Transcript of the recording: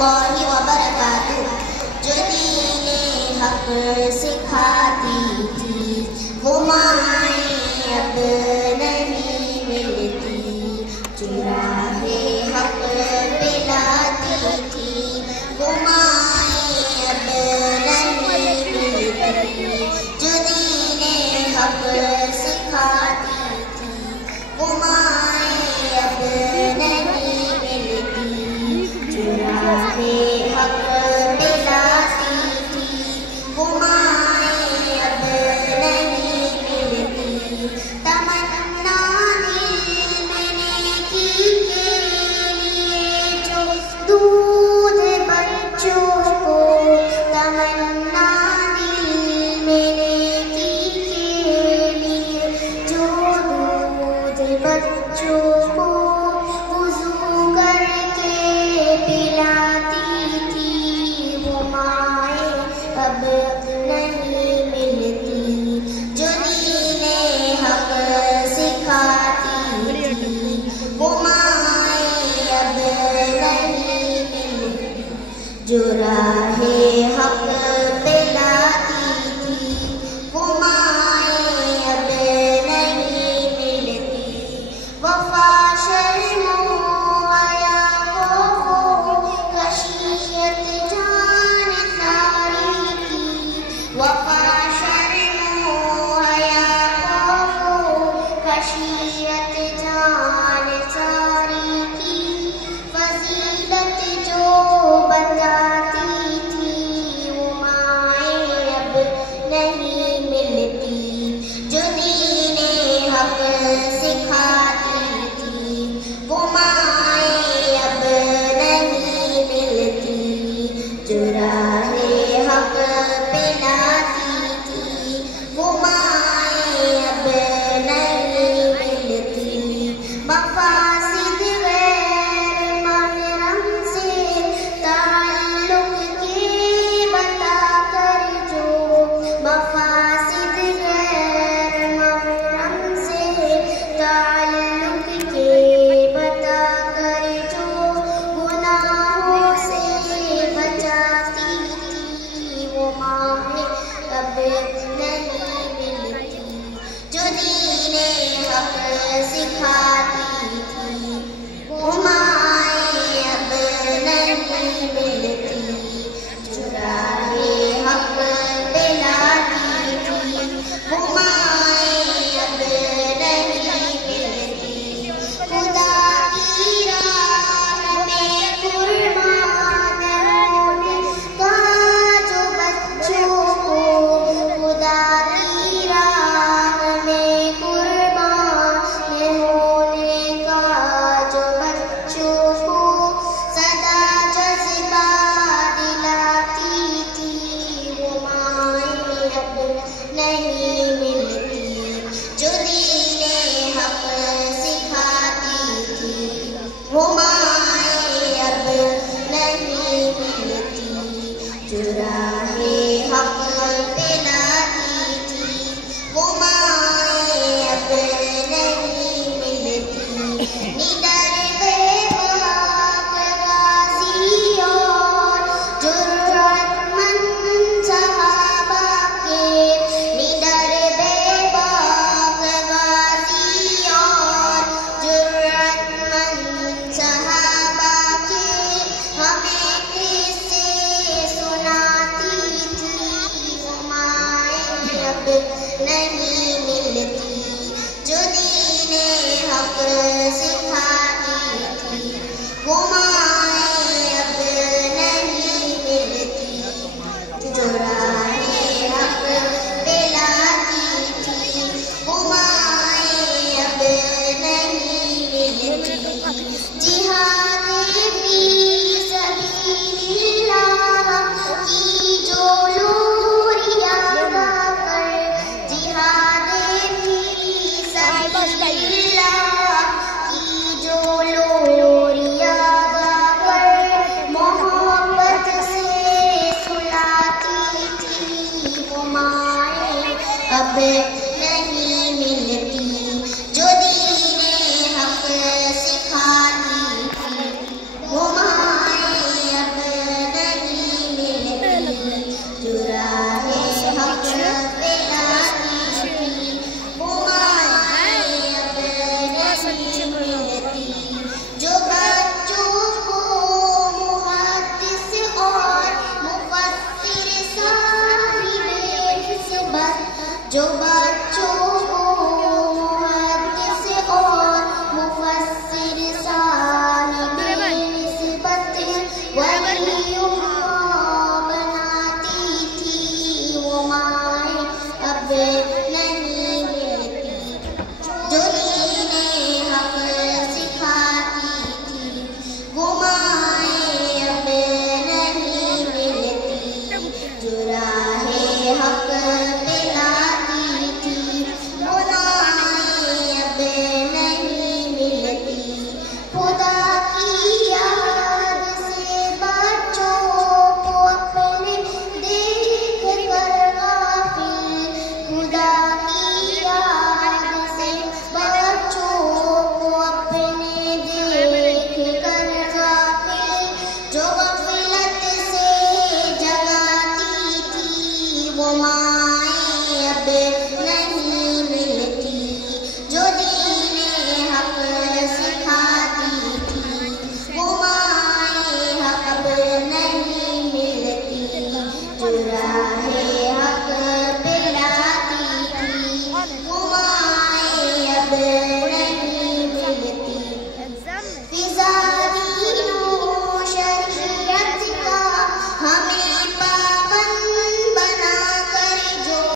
اللہ وبرکاتہ. جو دین حق سکھاتی تھی وہ مائیں اب نہیں ملتی. جو راہ حق پلاتی تھی وہ مائیں اب نہیں ملتی. جو دین حق سکھاتی تھی وہ مائیں اب نہیں ملتی. جو راہ حق پلاتی تھی وہ مائیں اب نہیں ملتی. تمنا دل میں نیکی کے لیے جو دودھ بچوں کو. تمنا دل میں نیکی کے لیے جو دودھ بچوں کو وضو کر کے پلاتی تھی وہ مائیں اب نہیں ملتی. جو دین حق سکھاتی تھی وہ مائیں اب نہیں ملتی. جو راہ حق پلاتی تھی وہ مائیں اب نہیں ملتی. وفا شرم و حیا خوف و خشیت جان ساری کی. وفا شرم و حیا خوف و خشیت جان ساری کی. فضیلت جو بتاتی تھی وہ مائیں اب نہیں ملتی. جو دین حق سکھاتی تھی وہ مائیں اب نہیں ملتی. جو راہ حق پلاتی تھی وہ مائیں اب نہیں ملتی. مقاصد غیر محرم سے تعلق کے بتا کر جو. مقاصد غیر محرم سے تعلق کے بتا کر جو گناہوں سے بچاتی تھی وہ مائیں اب نہیں ملتی. جو دین حق سکھاتی تھی وہ مائیں اب نہیں ملتی. جو راہ حق پلاتی تھی وہ مائیں اب نہیں ملتی. خدا کی راہ میں قربان ہونے کا جو بچوں کو. خدا کی راہ میں قربان ہونے کا جو بچوں کو سدا جذبہ دلاتی تھی وہ مائیں اب نہیں ملتی. جو دین حق سکھاتی تھی وہ مائیں اب نہیں ملتی. جو راہ حق پلاتی تھی وہ مائیں اب نہیں ملتی. نڈر بے باک غازی اور جرأت مند صحابہ کے. نڈر بے باک غازی اور جرأت مند صحابہ کے ہمیں قصے سناتی وہی